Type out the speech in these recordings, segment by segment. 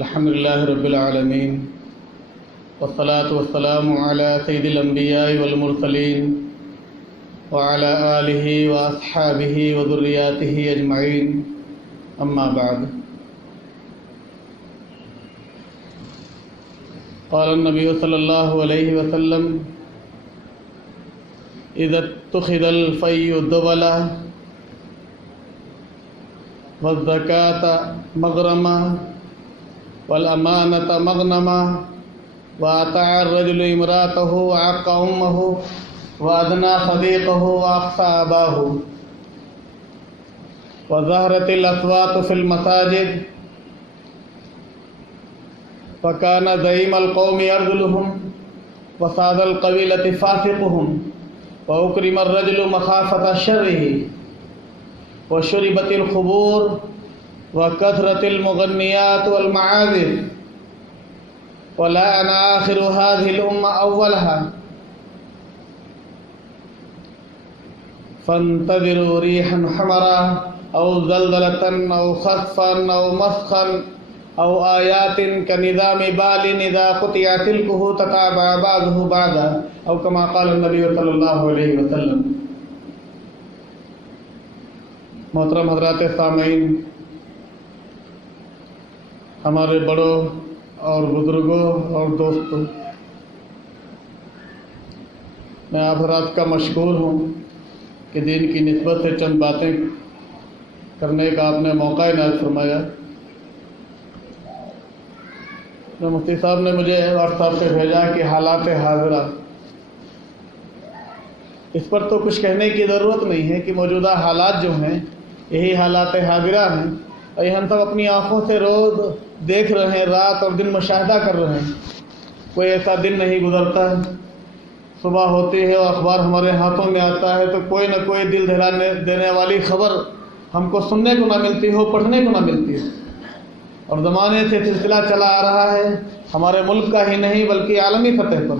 الحمد لله رب العالمين والصلاة والسلام على سيد الأنبياء والمرسلين وعلى آله وأصحابه وذرياته أجمعين أما بعد. قال النبي صلى الله عليه وسلم: إذا اتخذ الفي دبلا والزكاة مغرما والأمانة مغنما وأطاع الرجل امرأته وعق أمه وأدنى صديقه وأقصى أباه وظهرت الأصوات في المساجد فكان زعيم القوم أرذلهم وساد القبيلة فاسقهم وأكرم الرجل مخافة شره وشربت الخمور وكثرت المغنيات والمعازف ولعن آخر هذه الأمة أولها فانتظروا ريحا حمرا أو زلزلة أو خسفا أو مسخا أو آيات كنظام بال إذا قطع تلكه تتابع بعضه بعضا أو كما قال النبي صلى الله عليه وسلم. محترم حضرات سامعین، ہمارے بڑوں اور بزرگوں اور دوستوں، میں آپ حضرات کا مشکور ہوں کہ دین کی نسبت سے چند باتیں کرنے کا آپ نے موقع عنایت فرمایا. مفتی صاحب نے مجھے واٹس ایپ پہ بھیجا کہ حالات حاضرہ، اس پر تو کچھ کہنے کی ضرورت نہیں ہے کہ موجودہ حالات جو ہیں یہی حالات حاضرہ ہیں، اور یہ ہم سب اپنی آنکھوں سے روز دیکھ رہے ہیں، رات اور دن مشاہدہ کر رہے ہیں. کوئی ایسا دن نہیں گزرتا ہے صبح ہوتی ہے اور اخبار ہمارے ہاتھوں میں آتا ہے تو کوئی نہ کوئی دل دہلانے دینے والی خبر ہم کو سننے کو نہ ملتی ہو، پڑھنے کو نہ ملتی ہے. اور زمانے سے سلسلہ چلا آ رہا ہے، ہمارے ملک کا ہی نہیں بلکہ عالمی سطح پر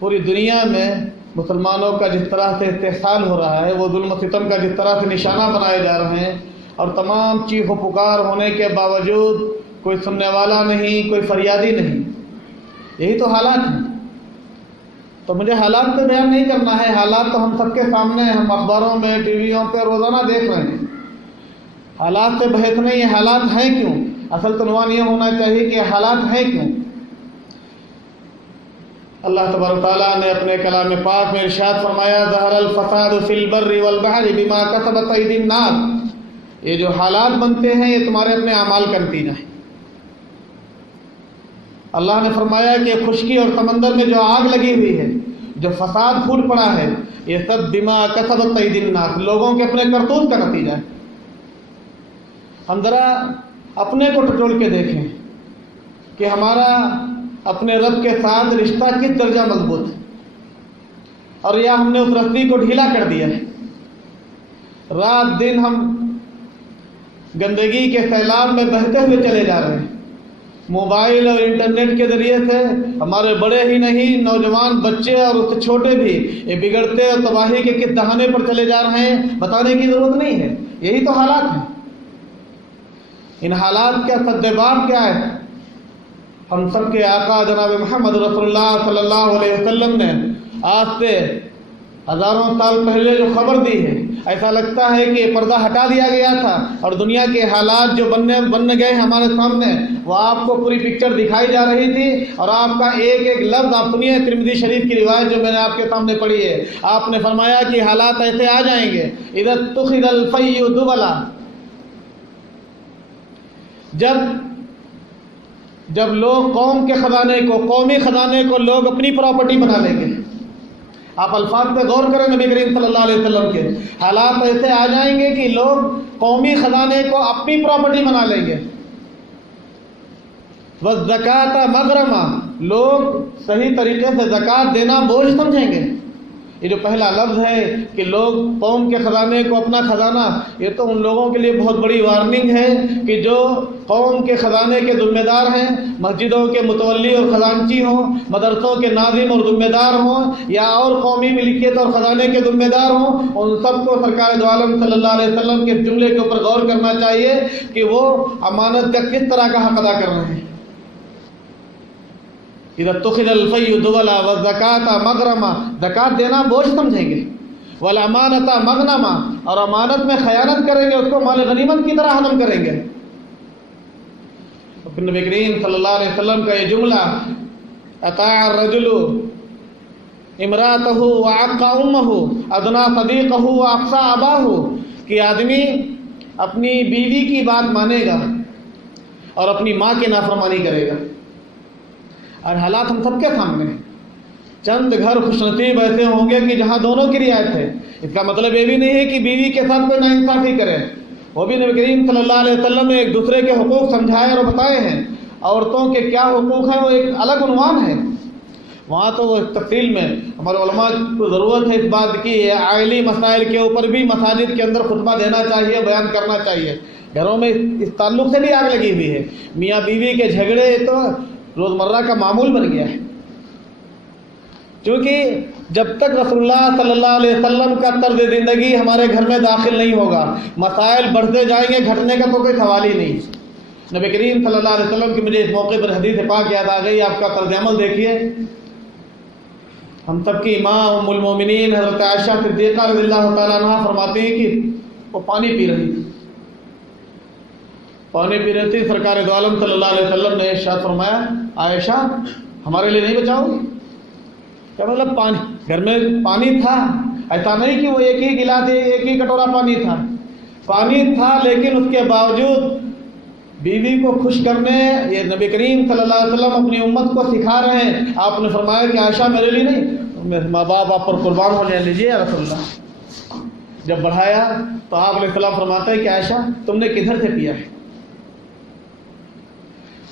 پوری دنیا میں مسلمانوں کا جس طرح سے استحصال ہو رہا ہے، وہ ظلم و ستم کا جس طرح سے نشانہ بنائے جا رہے ہیں، اور تمام چیخ و پکار ہونے کے باوجود کوئی سننے والا نہیں، کوئی فریادی نہیں. یہی تو حالات ہیں. تو مجھے حالات پہ بیان نہیں کرنا ہے، حالات تو ہم سب کے سامنے ہیں، ہم اخباروں میں ٹی ویوں پہ روزانہ دیکھ رہے ہیں. حالات سے بحث نہیں، یہ حالات ہیں کیوں. اصل عنوان یہ ہونا چاہیے کہ حالات ہیں کیوں. اللہ تبارک تعالیٰ نے اپنے کلام پاک میں ارشاد فرمایا: ظہر الفساد فی البر والبحر بما کسبت ایدی الناس. یہ جو حالات بنتے ہیں یہ تمہارے اپنے اعمال کا نتیجہ ہے. اللہ نے فرمایا کہ خشکی اور سمندر میں جو آگ لگی ہوئی ہے، جو فساد پھوٹ پڑا ہے، یہ سب بما کسبت ایدی الناس، لوگوں کے اپنے کرتوت کا نتیجہ ہے. ہم ذرا اپنے کو ٹٹول کے دیکھیں کہ ہمارا اپنے رب کے ساتھ رشتہ کس درجہ مضبوط ہے، اور یا ہم نے اس رسی کو ڈھیلا کر دیا ہے. رات دن ہم گندگی کے سیلاب میں بہتے ہوئے چلے جا رہے ہیں. موبائل اور انٹرنیٹ کے ذریعے سے ہمارے بڑے ہی نہیں، نوجوان بچے اور اس سے چھوٹے بھی یہ بگڑتے اور تباہی کے کس دہانے پر چلے جا رہے ہیں، بتانے کی ضرورت نہیں ہے. یہی تو حالات ہیں. ان حالات کا سدباب کیا ہے؟ ہم سب کے آقا جناب محمد رسول اللہ صلی اللہ علیہ وسلم نے آج سے ہزاروں سال پہلے جو خبر دی ہے، ایسا لگتا ہے کہ یہ پردہ ہٹا دیا گیا تھا اور دنیا کے حالات جو بن گئے ہمارے سامنے، وہ آپ کو پوری پکچر دکھائی جا رہی تھی. اور آپ کا ایک ایک لفظ آپ سنیے. ترمذی شریف کی روایت جو میں نے آپ کے سامنے پڑھی ہے، آپ نے فرمایا کہ حالات ایسے آ جائیں گے: اذا اتخذ الفی دبلا، جب لوگ قوم کے خزانے کو، قومی خزانے کو لوگ اپنی پراپرٹی بنا لیں گے. آپ الفاظ پہ غور کریں نبی کریم صلی اللہ علیہ وسلم کے. حالات ایسے آ جائیں گے کہ لوگ قومی خزانے کو اپنی پراپرٹی بنا لیں گے. والزکاة مغرما، لوگ صحیح طریقے سے زکوٰۃ دینا بوجھ سمجھیں گے. یہ جو پہلا لفظ ہے کہ لوگ قوم کے خزانے کو اپنا خزانہ، یہ تو ان لوگوں کے لیے بہت بڑی وارننگ ہے کہ جو قوم کے خزانے کے ذمہ دار ہیں، مسجدوں کے متولی اور خزانچی ہوں، مدرسوں کے ناظم اور ذمہ دار ہوں، یا اور قومی ملکیت اور خزانے کے ذمہ دار ہوں، ان سب کو سرکار دو عالم صلی اللہ علیہ وسلم کے جملے کے اوپر غور کرنا چاہیے کہ وہ امانت کا کس طرح کا حق ادا کر رہے ہیں۔ اذا اتخذ الفی دولا والزکاۃ مغرما، زکات دینا بوجھ سمجھیں گے، والامانۃ مغنما، اور امانت میں خیانت کریں گے، اس کو مال غنیمت کی طرح ہضم کریں گے۔ پھر نبی کریم صلی اللہ علیہ وسلم کا یہ جملہ اطاع الرجل امرأته وعق امه ادنى صديقه واقصى اباه، کہ آدمی اپنی بیوی کی بات مانے گا اور اپنی ماں کی نافرمانی کرے گا۔ اور حالات ہم سب کے سامنے ہیں، چند گھر خوش نصیب ایسے ہوں گے کہ جہاں دونوں کی رعایت ہے۔ اس کا مطلب یہ بھی نہیں ہے کہ بیوی کے ساتھ کوئی ناانصافی کرے، وہ بھی نبی کریم صلی اللہ علیہ وسلم نے ایک دوسرے کے حقوق سمجھائے اور بتائے ہیں۔ عورتوں کے کیا حقوق ہیں وہ ایک الگ عنوان ہے، وہاں تو وہ تفصیل میں ہمارے علماء کو ضرورت ہے اس بات کی، عائلی مسائل کے اوپر بھی مساجد کے اندر خطبہ دینا چاہیے، بیان کرنا چاہیے۔ گھروں میں اس تعلق سے بھی آگ لگی ہوئی ہے، میاں بیوی کے جھگڑے تو روزمرہ کا معمول بن گیا ہے، کیونکہ جب تک رسول اللہ صلی اللہ علیہ وسلم کا طرز زندگی ہمارے گھر میں داخل نہیں ہوگا، مسائل بڑھتے جائیں گے، گھٹنے کا تو کوئی سوال ہی نہیں۔ نبی کریم صلی اللہ علیہ وسلم کی مجھے اس موقع پر حدیث پاک یاد آ گئی، آپ کا طرز عمل دیکھیے۔ ہم سب کی ماں ام المومنین حضرت عائشہ صدیقہ رضی اللہ تعالیٰ عنہ فرماتی ہیں کہ وہ پانی پی رہی تھی، پانی پی رہی تھی، سرکار دو عالم صلی اللہ علیہ وسلم نے ارشاد فرمایا، عائشہ ہمارے لیے نہیں بچاؤ گی؟ کیا مطلب پانی، گھر میں پانی تھا، ایسا نہیں کہ وہ ایک ہی گلاس ایک ہی کٹورا پانی تھا، پانی تھا، لیکن اس کے باوجود بیوی کو خوش کرنے یہ نبی کریم صلی اللہ علیہ وسلم اپنی امت کو سکھا رہے ہیں۔ آپ نے فرمایا کہ عائشہ میرے لیے نہیں، میرے ماں باپ آپ پر قربان ہو جائیں، لیجیے یا رسول اللہ۔ جب بڑھایا تو آپ علیہ السلام فرماتے ہیں کہ عائشہ تم نے کدھر سے پیا ہے،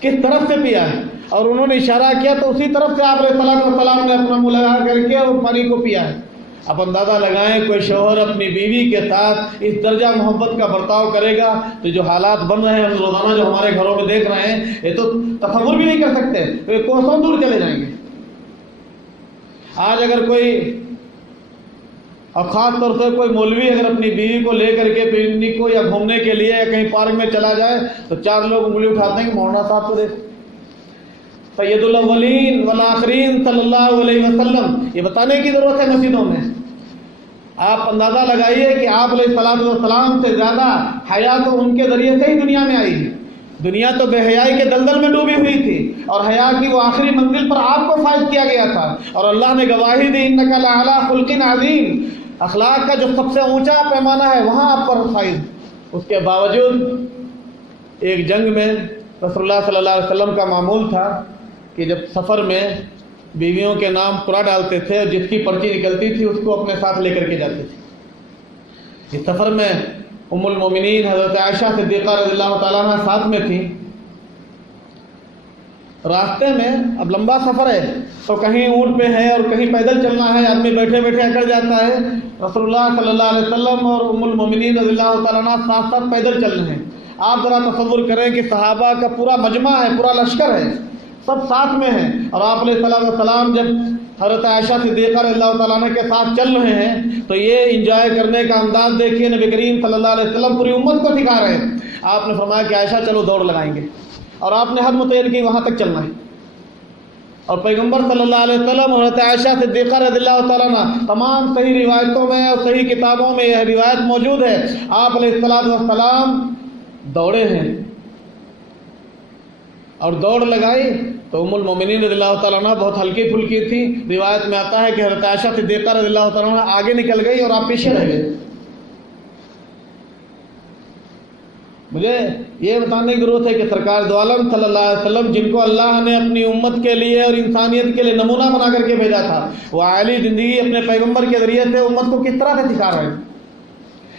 کس طرف سے پیا ہے، اور انہوں نے اشارہ کیا تو اسی طرف سے آپ علیہ السلام نے اپنا منہ لگا کر کے وہ پانی کو پیا ہے۔ اب اندازہ لگائیں کوئی شوہر اپنی بیوی کے ساتھ اس درجہ محبت کا برتاؤ کرے گا تو جو حالات بن رہے ہیں ہم روزانہ جو ہمارے گھروں میں دیکھ رہے ہیں، یہ تو تصور بھی نہیں کر سکتے، تو یہ کوسوں دور چلے جائیں گے۔ آج اگر کوئی، اور خاص طور سے کوئی مولوی اگر اپنی بیوی کو لے کر کے پکنک کو یا گھومنے کے لیے یا کہیں پارک میں چلا جائے تو چار لوگ انگلی اٹھاتے ہیں کہ مولانا صاحب کو دیکھ، سید الاولین والآخرین صلی اللہ علیہ وسلم، یہ بتانے کی ضرورت ہے مسجدوں میں۔ آپ اندازہ لگائیے کہ آپ علیہ السلام سے زیادہ حیا تو ان کے ذریعے سے ہی دنیا میں آئی ہے۔ دنیا تو بے حیائی کے دلدل میں ڈوبی ہوئی تھی، اور حیا کی وہ آخری منزل پر آپ کو فائز کیا گیا تھا، اور اللہ نے گواہی دی انک لعلی خلق عظیم، اخلاق کا جو سب سے اونچا پیمانہ ہے وہاں آپ پر فائز۔ اس کے باوجود ایک جنگ میں رسول اللہ صلی اللہ علیہ وسلم کا معمول تھا کہ جب سفر میں بیویوں کے نام قرآ ڈالتے تھے اور جس کی پرچی نکلتی تھی اس کو اپنے ساتھ لے کر کے جاتے تھے۔ اس سفر میں ام المومنین حضرت عائشہ صدیقہ رضی اللہ تعالیٰ عنہ ساتھ میں تھی۔ راستے میں اب لمبا سفر ہے تو کہیں اونٹ پہ ہے اور کہیں پیدل چلنا ہے، آدمی بیٹھے بیٹھے اکڑ جاتا ہے۔ رسول اللہ صلی اللہ علیہ وسلم اور ام المومنین رضی اللہ تعالیٰ عنہ ساتھ ساتھ پیدل چل رہے ہیں۔ آپ ذرا تصور کریں کہ صحابہ کا پورا مجمع ہے، پورا لشکر ہے، سب ساتھ میں ہیں، اور آپ علیہ السلام جب حضرت عائشہ صدیقہ رضی اللہ تعالیٰ عنہ کے ساتھ چل رہے ہیں تو یہ انجوائے کرنے کا انداز دیکھیے، نبی کریم صلی اللہ علیہ وسلم پوری امت کو سکھا رہے ہیں۔ آپ نے فرمایا کہ عائشہ چلو دوڑ لگائیں گے، اور آپ نے حد متعین کی وہاں تک چلنا ہے، اور پیغمبر صلی اللہ علیہ وسلم حضرت عائشہ صدیقہ رضی اللہ تعالیٰ عنہ، تمام صحیح روایتوں میں اور صحیح کتابوں میں یہ روایت موجود ہے، آپ علیہ السلام دوڑے ہیں اور دوڑ لگائی تو ام المومنین رضی اللہ تعالیٰ عنہ بہت ہلکی پھلکی تھی۔ روایت میں آتا ہے کہ حضرت عائشہ صدیقہ رضی اللہ تعالیٰ عنہ آگے نکل گئی اور آپ پیچھے رہ گئے۔ مجھے یہ بتانے کی ضرورت ہے کہ سرکار دو عالم صلی اللہ علیہ وسلم، جن کو اللہ نے اپنی امت کے لیے اور انسانیت کے لیے نمونہ بنا کر کے بھیجا تھا، وہ عالی زندگی اپنے پیغمبر کے ذریعے سے امت کو کس طرح سے سکھا رہے ہیں۔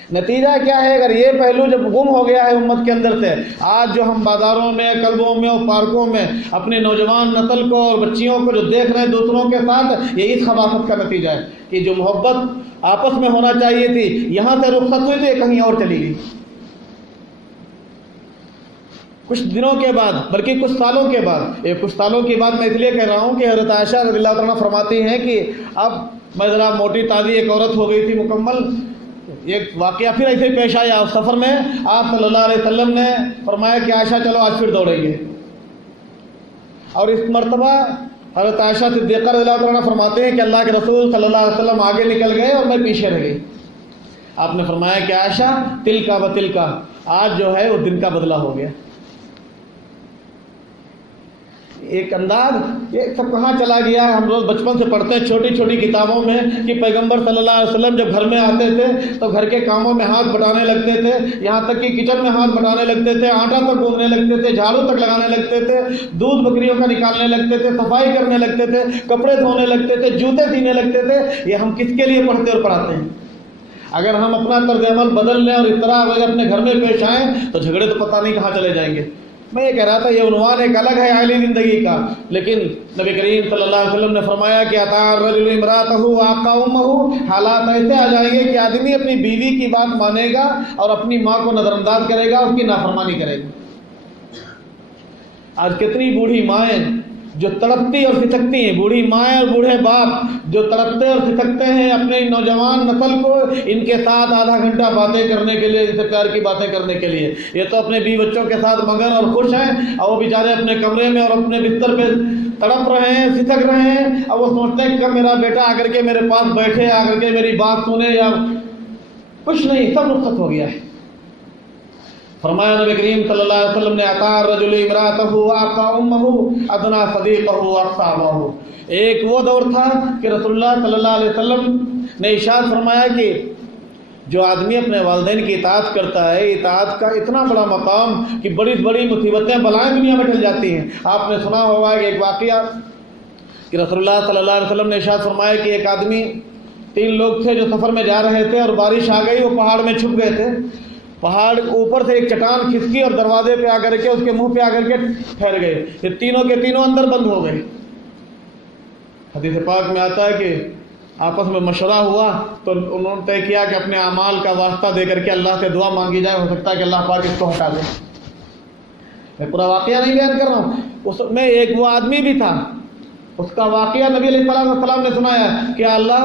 نتیجہ کیا ہے؟ اگر یہ پہلو جب گم ہو گیا ہے امت کے اندر سے، آج جو ہم بازاروں میں، کلبوں میں اور پارکوں میں اپنی نوجوان نسل کو اور بچیوں کو جو دیکھ رہے ہیں دوسروں کے ساتھ، یہ اس خباثت کا نتیجہ ہے کہ جو محبت آپس میں ہونا چاہیے تھی یہاں سے رخصت ہوئی تو یہ کہیں اور چلی گئی۔ کچھ دنوں کے بعد، بلکہ کچھ سالوں کے بعد، کچھ سالوں کی بات میں اس لیے کہہ رہا ہوں کہ حضرت عائشہ رضی اللہ عنہا فرماتی ہیں کہ اب میں ذرا موٹی تازی ایک عورت ہو گئی تھی مکمل، ایک واقعہ پھر ایسے ہی پیش آیا۔ سفر میں آپ صلی اللہ علیہ وسلم نے فرمایا کہ عائشہ چلو آج پھر دوڑیں گے، اور اس مرتبہ حضرت عائشہ صدیقہ رضی اللہ عنہا فرماتے ہیں کہ اللہ کے رسول صلی اللہ علیہ وسلم آگے نکل گئے اور میں پیچھے رہ گئی۔ آپ نے فرمایا کہ عائشہ تل کا بتل کا، آج جو ہے اس دن کا بدلہ ہو گیا۔ ایک انداز یہ سب کہاں چلا گیا ہے؟ ہم روز بچپن سے پڑھتے ہیں چھوٹی چھوٹی کتابوں میں کہ پیغمبر صلی اللہ علیہ وسلم جب گھر میں آتے تھے تو گھر کے کاموں میں ہاتھ بٹانے لگتے تھے، یہاں تک کہ کچن میں ہاتھ بٹانے لگتے تھے، آٹا تک گوندنے لگتے تھے، جھاڑو تک لگانے لگتے تھے، دودھ بکریوں کا نکالنے لگتے تھے، صفائی کرنے لگتے تھے، کپڑے دھونے لگتے تھے، جوتے سینے لگتے تھے۔ یہ ہم کس کے لیے پڑھتے اور پڑھاتے ہیں؟ اگر ہم اپنا طرز عمل بدل لیں اور اس طرح اگر اپنے گھر میں پیش آئیں تو جھگڑے تو پتہ نہیں کہاں چلے جائیں گے۔ میں یہ کہہ رہا تھا یہ عنوان ایک الگ ہے اہلی زندگی کا، لیکن نبی کریم صلی اللہ علیہ وسلم نے فرمایا کہ اطاع الرجل امرأته وعصى امه، حالات ایسے آ جائیں گے کہ آدمی اپنی بیوی کی بات مانے گا اور اپنی ماں کو نظر انداز کرے گا، اس کی نافرمانی کرے گا۔ آج کتنی بوڑھی مائیں جو تڑپتی اور سسکتی ہیں، بوڑھی مائیں اور بوڑھے باپ جو تڑپتے اور سسکتے ہیں اپنے نوجوان نسل کو ان کے ساتھ آدھا گھنٹہ باتیں کرنے کے لیے، ان سے پیار کی باتیں کرنے کے لیے۔ یہ تو اپنے بیوی بچوں کے ساتھ مگن اور خوش ہیں، اور وہ بیچارے اپنے کمرے میں اور اپنے بستر پہ تڑپ رہے ہیں، سسک رہے ہیں، اور وہ سوچتے ہیں کہ میرا بیٹا آ کر کے میرے پاس بیٹھے، آ کر کے میری بات سنے، یا کچھ نہیں، سب رخصت ہو گیا ہے۔ فرمایا نبی کریم صلی اللہ علیہ وسلم نے اطاع الرجل امرأته وعصى امه ادنى صديقه واقصى اباه۔ ایک وہ دور تھا کہ رسول اللہ صلی اللہ علیہ وسلم نے ارشاد فرمایا کہ جو آدمی اپنے والدین کی اطاعت کرتا ہے، اطاعت کا اتنا بڑا مقام کہ بڑی بڑی مصیبتیں بلائیں دنیا میں ٹل جاتی ہیں۔ آپ نے سنا ہوگا کہ ایک واقعہ کہ رسول اللہ صلی اللہ علیہ وسلم نے ارشاد فرمایا کہ ایک آدمی، 3 لوگ تھے جو سفر میں جا رہے تھے اور بارش آ گئی، وہ پہاڑ میں چھپ گئے تھے۔ پہاڑ اوپر سے ایک چٹان کھسکی اور دروازے پہ آ کر کے اس کے منہ پہ آ کر کے ٹھہر گئے۔ یہ تینوں کے تینوں اندر بند ہو گئے۔ حدیث پاک میں آتا ہے کہ آپس میں مشورہ ہوا تو انہوں نے طے کیا کہ اپنے اعمال کا واسطہ دے کر کے اللہ سے دعا مانگی جائے، ہو سکتا ہے کہ اللہ پاک اس کو ہٹا دے۔ میں پورا واقعہ نہیں بیان کر رہا ہوں، اس میں ایک وہ آدمی بھی تھا، اس کا واقعہ نبی علیہ السلام نے سنایا کہ اللہ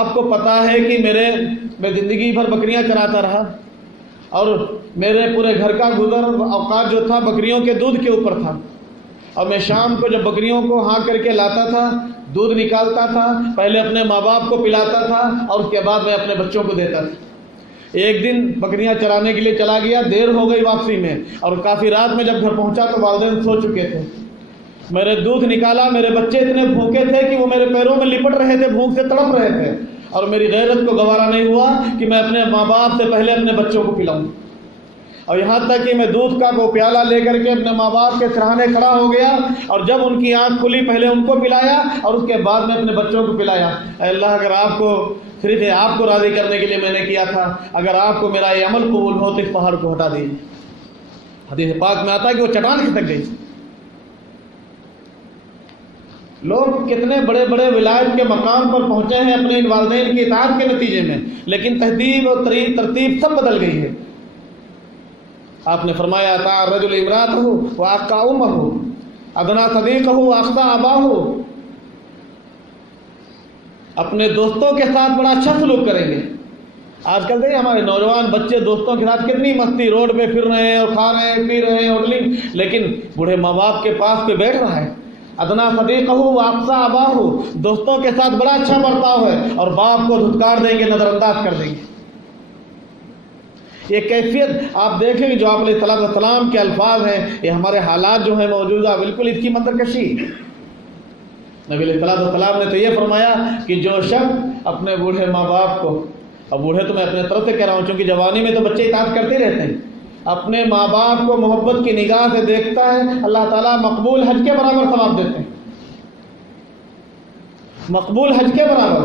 آپ کو پتہ ہے کہ میں زندگی بھر بکریاں چراتا رہا اور میرے پورے گھر کا گزر اوقات جو تھا بکریوں کے دودھ کے اوپر تھا، اور میں شام کو جب بکریوں کو ہانک کر کے لاتا تھا، دودھ نکالتا تھا، پہلے اپنے ماں باپ کو پلاتا تھا اور اس کے بعد میں اپنے بچوں کو دیتا تھا۔ ایک دن بکریاں چرانے کے لیے چلا گیا، دیر ہو گئی واپسی میں، اور کافی رات میں جب گھر پہنچا تو والدین سو چکے تھے۔ میں نے دودھ نکالا، میرے بچے اتنے بھوکے تھے کہ وہ میرے پیروں میں لپٹ رہے تھے، بھوک سے تڑپ رہے تھے، اور میری غیرت کو گوارا نہیں ہوا کہ میں اپنے ماں باپ سے پہلے اپنے بچوں کو پلاؤں، اور یہاں تک کہ میں دودھ کا وہ پیالہ لے کر کے اپنے ماں باپ کے سرہانے کھڑا ہو گیا، اور جب ان کی آنکھ کھلی پہلے ان کو پلایا اور اس کے بعد میں اپنے بچوں کو پلایا۔ اے اللہ، اگر آپ کو صرف آپ کو راضی کرنے کے لیے میں نے کیا تھا، اگر آپ کو میرا یہ عمل قبول ہو تو اس پہاڑ کو ہٹا دیجیے۔ حدیث پاک میں آتا ہے کہ وہ چٹان کھسک گئی۔ لوگ کتنے بڑے بڑے ولایت کے مقام پر پہنچے ہیں اپنے ان والدین کی اطاعت کے نتیجے میں، لیکن تہذیب اور ترتیب سب بدل گئی ہے۔ آپ نے فرمایا اطاع الرجل امرأته وعصى امه ادنى صديقه واقصى اباه۔ اپنے دوستوں کے ساتھ بڑا اچھا سلوک کریں گے۔ آج کل دیکھیں ہمارے نوجوان بچے دوستوں کے ساتھ کتنی مستی، روڈ پہ پھر رہے ہیں اور کھا رہے ہیں، پی رہے ہیں، ہوٹلنگ، لیکن بوڑھے ماں باپ کے پاس پہ بیٹھ رہا ہے۔ ادنى صديقه واقصى اباه، دوستوں کے ساتھ بڑا اچھا برتاؤ ہے، اور باپ کو دھتکار دیں گے، نظر انداز کر دیں گے۔ یہ کیفیت آپ دیکھیں جو آپ علیہ السلام کے الفاظ ہیں، یہ ہمارے حالات جو ہیں موجودہ بالکل اس کی منظر کشی۔ نبی علیہ السلام نے تو یہ فرمایا کہ جو شخص اپنے بوڑھے ماں باپ کو، اور بوڑھے تو میں اپنے طرف سے کہہ رہا ہوں چونکہ جوانی میں تو بچے اطاعت کرتے رہتے ہیں، اپنے ماں باپ کو محبت کی نگاہ سے دیکھتا ہے، اللہ تعالیٰ مقبول حج کے برابر ثواب دیتے ہیں، مقبول حج کے برابر۔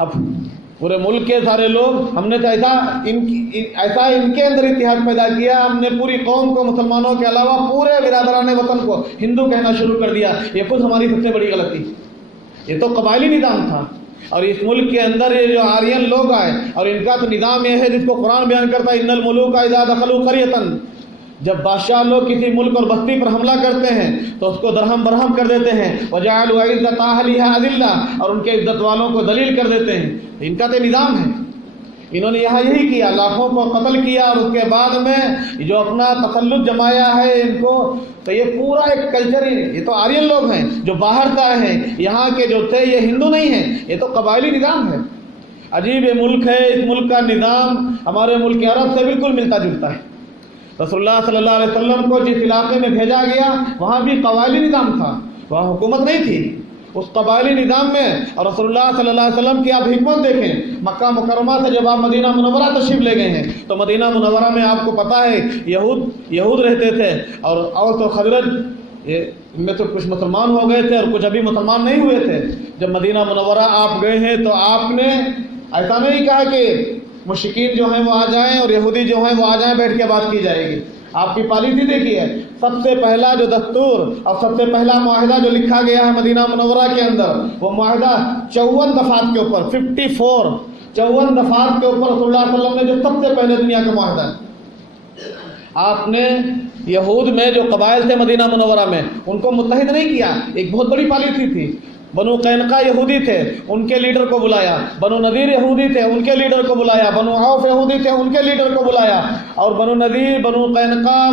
اب پورے ملک کے سارے لوگ ہم نے تو ایسا ان کے اندر اتحاد پیدا کیا، ہم نے پوری قوم کو مسلمانوں کے علاوہ پورے برادران وطن کو ہندو کہنا شروع کر دیا۔ یہ خود ہماری سب سے بڑی غلطی۔ یہ تو قبائلی نظام تھا، اور اس ملک کے اندر یہ جو آرین لوگ آئے، اور ان کا تو نظام یہ ہے جس کو قرآن بیان کرتا ہے، ان الملوک اذا دخلوا قریۃ، جب بادشاہ لوگ کسی ملک اور بستی پر حملہ کرتے ہیں تو اس کو درہم برہم کر دیتے ہیں، وجعلوا عزت اہلھا اذلہ، اور ان کے عزت والوں کو ذلیل کر دیتے ہیں۔ ان کا تو نظام ہے، انہوں نے یہاں یہی کیا، لاکھوں کو قتل کیا، اور اس کے بعد میں جو اپنا تسلط جمایا ہے ان کو، تو یہ پورا ایک کلچر ہی، یہ تو آرین لوگ ہیں جو باہر سے آئے ہیں، یہاں کے جو تھے یہ ہندو نہیں ہیں، یہ تو قبائلی نظام ہے۔ عجیب یہ ملک ہے، اس ملک کا نظام ہمارے ملک عرب سے بالکل ملتا جلتا ہے۔ رسول اللہ صلی اللہ علیہ وسلم کو جس علاقے میں بھیجا گیا وہاں بھی قبائلی نظام تھا، وہاں حکومت نہیں تھی، اس قبائلی نظام میں۔ اور رسول اللہ صلی اللہ علیہ وسلم کی آپ حکمت دیکھیں، مکہ مکرمہ سے جب آپ مدینہ منورہ تشریف لے گئے ہیں تو مدینہ منورہ میں آپ کو پتہ ہے یہود رہتے تھے، اور اوس و خزرج، ان میں تو کچھ مسلمان ہو گئے تھے اور کچھ ابھی مسلمان نہیں ہوئے تھے۔ جب مدینہ منورہ آپ گئے ہیں تو آپ نے ایسا نہیں کہا کہ مشرکین جو ہیں وہ آ جائیں اور یہودی جو ہیں وہ آ جائیں، بیٹھ کے بات کی جائے گی۔ آپ کی پالیسی دیکھی ہے، سب سے پہلا جو دستور اور سب سے پہلا معاہدہ جو لکھا گیا ہے مدینہ منورہ کے اندر، وہ معاہدہ 54 دفعات کے اوپر 54 دفعات کے اوپر رسول اللہ صلی اللہ علیہ وسلم نے جو سب سے پہلے دنیا کا معاہدہ ہے، آپ نے یہود میں جو قبائل تھے مدینہ منورہ میں ان کو متحد نہیں کیا۔ ایک بہت بڑی پالیسی تھی، بنو قینقاع یہودی تھے، ان کے لیڈر کو بلایا، بنو نذیر یہودی تھے، ان کے لیڈر کو بلایا، بنو عوف یہودی تھے، ان کے لیڈر کو بلایا، اور بنو نذیر، بنو قینقاع،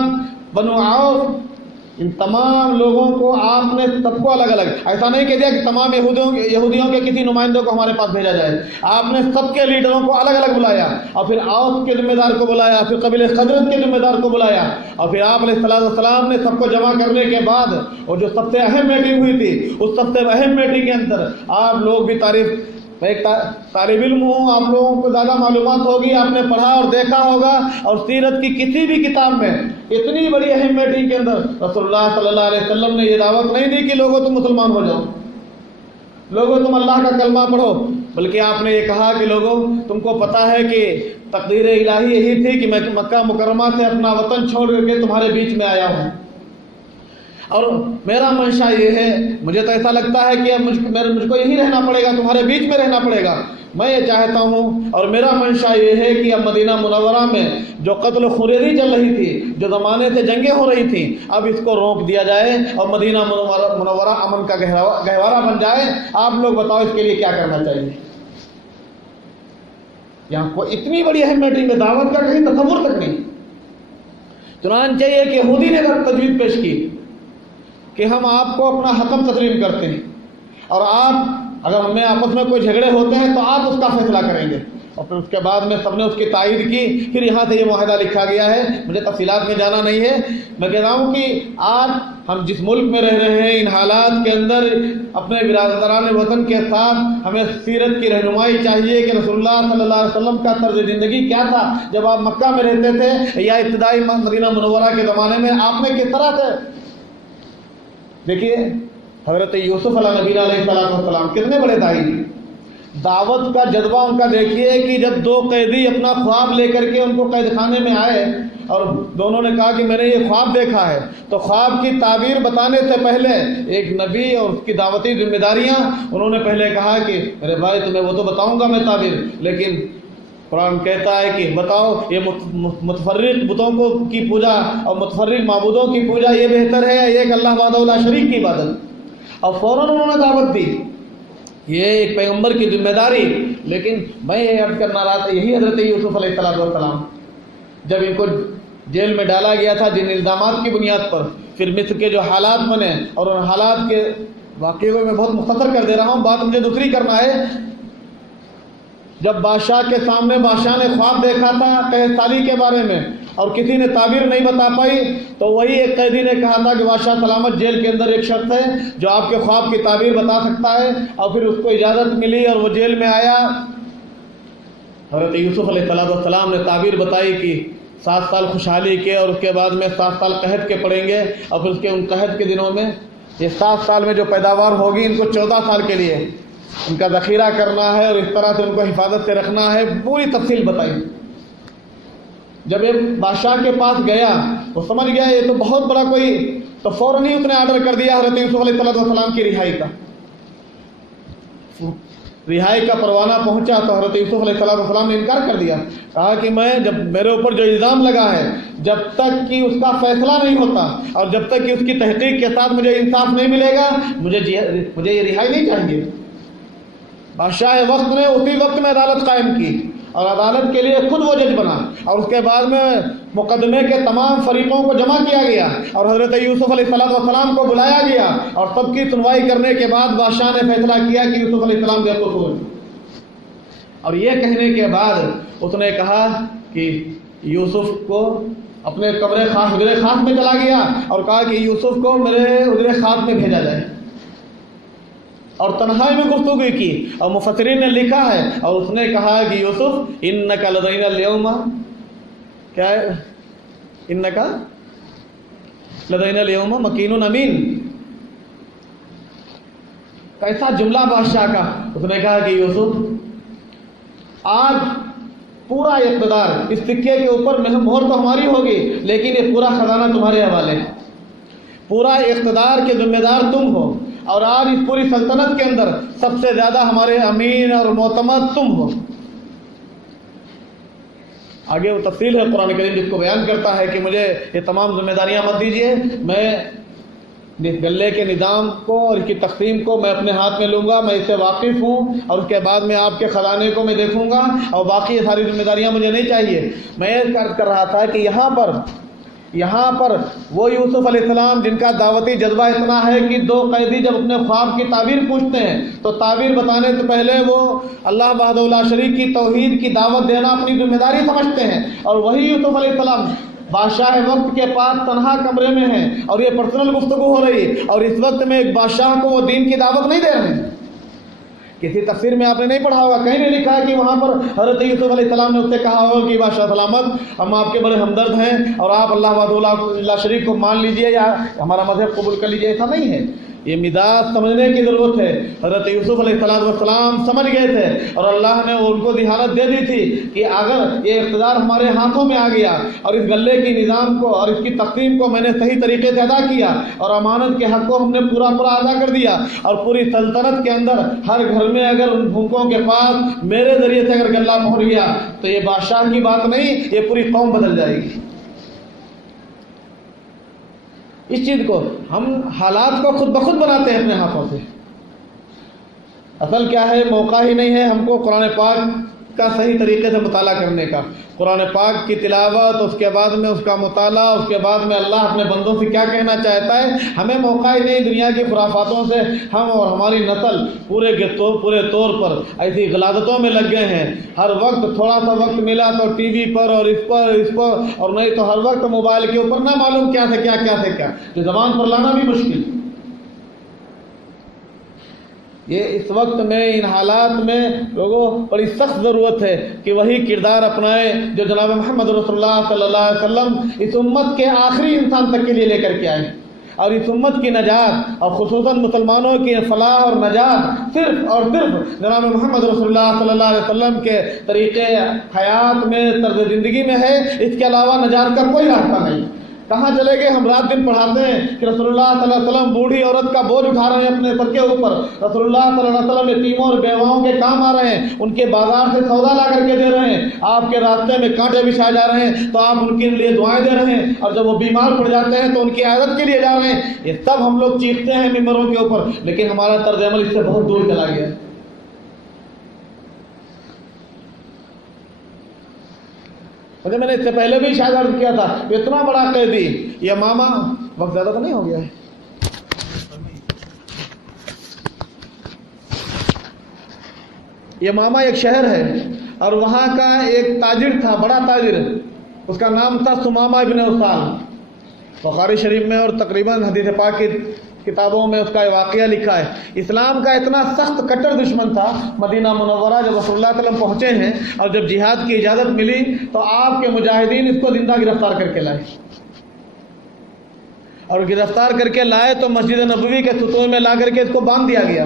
بنو عوف، ان تمام لوگوں کو آپ نے سب کو الگ الگ، ایسا نہیں کہہ دیا کہ تمام یہودیوں کے کسی نمائندوں کو ہمارے پاس بھیجا جائے، آپ نے سب کے لیڈروں کو الگ الگ بلایا، اور پھر عوف کے ذمہ دار کو بلایا، پھر قبیلہ خزرج کے ذمہ دار کو بلایا، اور پھر آپ علیہ السلام نے سب کو جمع کرنے کے بعد، اور جو سب سے اہم میٹنگ ہوئی تھی، اس سب سے اہم میٹنگ کے اندر آپ لوگ بھی میں ایک طالب علم ہوں، آپ لوگوں کو زیادہ معلومات ہوگی، آپ نے پڑھا اور دیکھا ہوگا، اور سیرت کی کسی بھی کتاب میں اتنی بڑی اہم میٹنگ کے اندر رسول اللہ صلی اللہ علیہ وسلم نے یہ دعوت نہیں دی کہ لوگوں تم مسلمان ہو جاؤ، لوگوں تم اللہ کا کلمہ پڑھو، بلکہ آپ نے یہ کہا کہ لوگوں تم کو پتہ ہے کہ تقدیر الہی یہی تھی کہ میں مکہ مکرمہ سے اپنا وطن چھوڑ کر کے تمہارے بیچ میں آیا ہوں، اور میرا منشا یہ ہے، مجھے تو ایسا لگتا ہے کہ اب مجھ کو یہی رہنا پڑے گا، تمہارے بیچ میں رہنا پڑے گا، میں یہ چاہتا ہوں، اور میرا منشا یہ ہے کہ اب مدینہ منورہ میں جو قتل و خوریزی چل رہی تھی، جو زمانے سے جنگیں ہو رہی تھیں، اب اس کو روک دیا جائے اور مدینہ منورہ امن کا گہوارہ بن جائے۔ آپ لوگ بتاؤ اس کے لیے کیا کرنا چاہیے؟ یہاں کو اتنی بڑی اہم میٹنگ میں دعوت کا کہیں تصور تک نہیں۔ چنانچہ ایک یہودی نے تجویز پیش کی کہ ہم آپ کو اپنا حکم تسلیم کرتے ہیں، اور آپ اگر ہمیں آپس میں کوئی جھگڑے ہوتے ہیں تو آپ اس کا فیصلہ کریں گے، اور پھر اس کے بعد میں سب نے اس کی تائید کی، پھر یہاں سے یہ معاہدہ لکھا گیا ہے، مجھے تفصیلات میں جانا نہیں ہے، میں کہہ رہا ہوں کہ آج ہم جس ملک میں رہ رہے ہیں، ان حالات کے اندر اپنے برادران وطن کے ساتھ ہمیں سیرت کی رہنمائی چاہیے کہ رسول اللہ صلی اللہ علیہ وسلم کا طرز زندگی کیا تھا جب آپ مکہ میں رہتے تھے، یا ابتدائی مدینہ منورہ کے زمانے میں آپ نے کس طرح سے، دیکھیے حضرت یوسف علیہ نبی علیہ السلام کتنے بڑے داعی، دعوت کا جذبہ ان کا دیکھیے کہ جب دو قیدی اپنا خواب لے کر کے ان کو قید خانے میں آئے اور دونوں نے کہا کہ میں نے یہ خواب دیکھا ہے، تو خواب کی تعبیر بتانے سے پہلے ایک نبی اور اس کی دعوتی ذمہ داریاں، انہوں نے پہلے کہا کہ میرے بھائی تمہیں وہ تو بتاؤں گا میں تعبیر، لیکن قرآن کہتا ہے کہ بتاؤ یہ متفرق بتوں کو کی پوجا اور متفرق معبودوں کی پوجا یہ بہتر ہے ایک اللہ وحدہ لا شریک کی عبادت، اور فوراً انہوں نے دعوت دی، یہ ایک پیغمبر کی ذمہ داری۔ لیکن میں یہ عرض کرنا رہا تھا، یہی حضرت یوسف علیہ السلام جب ان کو جیل میں ڈالا گیا تھا جن الزامات کی بنیاد پر، پھر مصر کے جو حالات بنے، اور ان حالات کے واقعے کو میں بہت مختصر کر دے رہا ہوں، بات مجھے دوسری کرنا ہے۔ جب بادشاہ کے سامنے بادشاہ نے خواب دیکھا تھا قحط سالی کے بارے میں اور کسی نے تعبیر نہیں بتا پائی، تو وہی ایک قیدی نے کہا تھا کہ بادشاہ سلامت جیل کے اندر ایک شخص ہے جو آپ کے خواب کی تعبیر بتا سکتا ہے، اور پھر اس کو اجازت ملی اور وہ جیل میں آیا۔ حضرت یوسف علیہ السلام نے تعبیر بتائی کہ 7 سال خوشحالی کے اور اس کے بعد میں 7 سال قحط کے پڑیں گے، اور پھر اس کے ان قحط کے دنوں میں یہ 7 سال میں جو پیداوار ہوگی ان کو 14 سال کے لیے ان کا ذخیرہ کرنا ہے اور اس طرح سے ان کو حفاظت سے رکھنا ہے، پوری تفصیل بتائی۔ جب ایک بادشاہ کے پاس گیا، وہ سمجھ گیا یہ تو بہت بڑا کوئی، تو فوراً ہی اس نے آرڈر کر دیا حضرت یوسف علیہ السلام کی رہائی کا۔ رہائی کا پروانہ پہنچا تو حضرت یوسف علیہ السلام نے انکار کر دیا، کہا کہ میں جب میرے اوپر جو الزام لگا ہے، جب تک کہ اس کا فیصلہ نہیں ہوتا اور جب تک کہ اس کی تحقیق کے ساتھ مجھے انصاف نہیں ملے گا، مجھے یہ رہائی نہیں چاہیے۔ بادشاہ وقت نے اسی وقت میں عدالت قائم کی اور عدالت کے لیے خود وہ جج بنا، اور اس کے بعد میں مقدمے کے تمام فریقوں کو جمع کیا گیا اور حضرت یوسف علیہ السلام کو بلایا گیا، اور سب کی سنوائی کرنے کے بعد بادشاہ نے فیصلہ کیا کہ یوسف علیہ السلام بے قصور ہیں۔ اور یہ کہنے کے بعد اس نے کہا کہ یوسف کو اپنے کمرے خاص حجرے خاص میں چلا گیا اور کہا کہ یوسف کو میرے حجرے خاص میں بھیجا جائے، اور تنہائی میں گفتگو کی۔ اور مفسرین نے لکھا ہے، اور اس نے کہا کہ یوسف انک لدینا الیوم، کیا ہے، انک لدینا الیوم مکین امین۔ کیسا جملہ بادشاہ کا! اس نے کہا کہ یوسف آج پورا اقتدار اس سکے کے اوپر مہر تو ہماری ہوگی، لیکن یہ پورا خزانہ تمہارے حوالے ہے، پورا اقتدار کے ذمہ دار تم ہو، اور آج اس پوری سلطنت کے اندر سب سے زیادہ ہمارے امین اور معتمد تم ہو۔ آگے وہ تفصیل ہے قرآن کریم جس کو بیان کرتا ہے کہ مجھے یہ تمام ذمہ داریاں مت دیجیے، میں گلے کے نظام کو اور اس کی تقسیم کو میں اپنے ہاتھ میں لوں گا، میں اس سے واقف ہوں، اور اس کے بعد میں آپ کے خزانے کو میں دیکھوں گا، اور باقی یہ ساری ذمہ داریاں مجھے نہیں چاہیے۔ میں یہ عرض کر رہا تھا کہ یہاں پر وہ یوسف علیہ السلام جن کا دعوتی جذبہ اتنا ہے کہ دو قیدی جب اپنے خواب کی تعبیر پوچھتے ہیں تو تعبیر بتانے سے پہلے وہ اللہ وحدہ لا شریک کی توحید کی دعوت دینا اپنی ذمہ داری سمجھتے ہیں، اور وہی یوسف علیہ السلام بادشاہ وقت کے پاس تنہا کمرے میں ہیں اور یہ پرسنل گفتگو ہو رہی ہے، اور اس وقت میں ایک بادشاہ کو وہ دین کی دعوت نہیں دے رہے ہیں۔ کسی تفسیر میں آپ نے نہیں پڑھا ہوگا، کہیں نہیں لکھا ہے کہ وہاں پر حضرت یوسف علیہ السلام نے اس سے کہا ہوگا کہ بادشاہ سلامت، ہم آپ کے بڑے ہمدرد ہیں اور آپ اللہ وحدہ لا شریک کو مان لیجئے یا ہمارا مذہب قبول کر لیجئے، ایسا نہیں ہے۔ یہ مزاج سمجھنے کی ضرورت ہے۔ حضرت یوسف علیہ السلام سمجھ گئے تھے، اور اللہ نے ان کو ذہانت دے دی تھی کہ اگر یہ اقتدار ہمارے ہاتھوں میں آ گیا اور اس گلے کی نظام کو اور اس کی تقسیم کو میں نے صحیح طریقے سے ادا کیا اور امانت کے حق کو ہم نے پورا ادا کر دیا، اور پوری سلطنت کے اندر ہر گھر میں اگر ان بھوکوں کے پاس میرے ذریعے سے اگر گلہ پہنچ گیا تو یہ بادشاہ کی بات نہیں، یہ پوری قوم بدل جائے گی۔ اس چیز کو ہم حالات کو خود بخود بناتے ہیں اپنے ہاتھوں سے۔ اصل کیا ہے، موقع ہی نہیں ہے ہم کو قرآن پاک کا صحیح طریقے سے مطالعہ کرنے کا، قرآن پاک کی تلاوت، اس کے بعد میں اس کا مطالعہ، اس کے بعد میں اللہ اپنے بندوں سے کیا کہنا چاہتا ہے۔ ہمیں موقع ہی نہیں، دنیا کی خرافاتوں سے ہم اور ہماری نسل پورے طور پر ایسی غلاظتوں میں لگ گئے ہیں۔ ہر وقت تھوڑا سا وقت ملا تو ٹی وی پر اور اس پر اور نہیں تو ہر وقت موبائل کے اوپر، نہ معلوم کیا سے کیا جو زبان پر لانا بھی مشکل۔ یہ اس وقت میں ان حالات میں لوگوں بڑی سخت ضرورت ہے کہ وہی کردار اپنائیں جو جناب محمد رسول اللہ صلی اللہ علیہ وسلم اس امت کے آخری انسان تک کے لیے لے کر کے آئے، اور اس امت کی نجات اور خصوصاً مسلمانوں کی فلاح اور نجات صرف اور صرف جناب محمد رسول اللہ صلی اللہ علیہ وسلم کے طریقے حیات میں، طرز زندگی میں ہے۔ اس کے علاوہ نجات کا کوئی راستہ نہیں۔ کہاں چلے گئے؟ ہم رات دن پڑھاتے ہیں کہ رسول اللہ صلی اللہ علیہ وسلم بوڑھی عورت کا بوجھ اٹھا رہے ہیں اپنے سر کے اوپر، رسول اللہ صلی اللہ علیہ وسلم یتیموں اور بیواؤں کے کام آ رہے ہیں، ان کے بازار سے سودا لا کر کے دے رہے ہیں، آپ کے راستے میں کانٹے بچھائے جا رہے ہیں تو آپ ان کے لیے دعائیں دے رہے ہیں، اور جب وہ بیمار پڑ جاتے ہیں تو ان کی عیادت کے لیے جا رہے ہیں۔ یہ سب ہم لوگ چیختے ہیں ممبروں کے اوپر، لیکن ہمارا طرز عمل اس سے بہت دور چلا گیا ہے۔ میں نے اس سے پہلے بھی شاید عرض کیا تھا، اتنا بڑا قیدی یمامہ، وقت زیادہ تو نہیں ہو گیا ہے، یمامہ ایک شہر ہے، اور وہاں کا ایک تاجر تھا، بڑا تاجر، اس کا نام تھا سمامہ ابن اسال۔ بخاری شریف میں اور تقریباً حدیث پاک کی کتابوں میں اس کا واقعہ لکھا ہے۔ اسلام کا اتنا سخت کٹر دشمن تھا۔ مدینہ منورہ جب رسول اللہ صلی اللہ علیہ وسلم پہنچے ہیں اور جب جہاد کی اجازت ملی تو آپ کے مجاہدین اس کو زندہ گرفتار کر کے لائے، اور گرفتار کر کے لائے تو مسجد نبوی کے ستون میں لا کر کے اس کو باندھ دیا گیا۔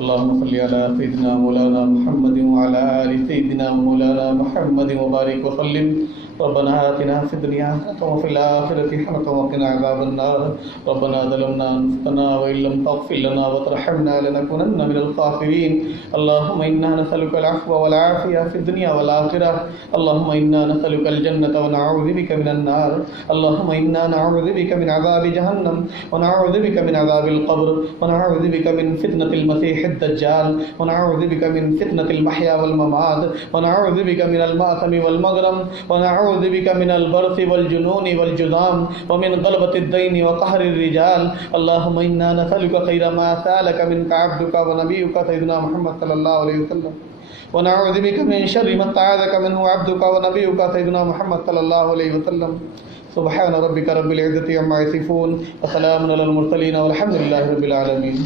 اللهم صل على سيدنا مولانا محمد وعلى آل سيدنا مولانا محمد وبارك وسلم. ربنا آتنا في الدنيا حسنة وفي الآخرة حسنة وقنا عذاب النار. ربنا ظلمنا أنفسنا وإن لم تغفر لنا وترحمنا لنكونن من الخاسرين. اللهم إنا نسألك العفو والعافية في الدنيا والآخرة. اللهم إنا نسألك الجنة ونعوذ بك من النار. اللهم إنا نعوذ بك من عذاب جهنم ونعوذ بك من عذاب القبر ونعوذ بك من فتنة المسيح الدجال ونعوذ بك من فتنة المحيا والممات ونعوذ بك من المأثم والمغرم ونعوذ بك من البرص والجنون والجذام ومن غلبة الدين وقهر الرجال. اللهم إنا نسألك خير ما سألك منك عبدك ونبيك سيدنا محمد صلى الله عليه وسلم ونعوذ بك من شر ما استعاذك منه عبدك ونبيك سيدنا محمد صلى الله عليه وسلم. سبحان ربك رب العزة عما يصفون وسلام على المرسلين والحمد لله رب العالمين.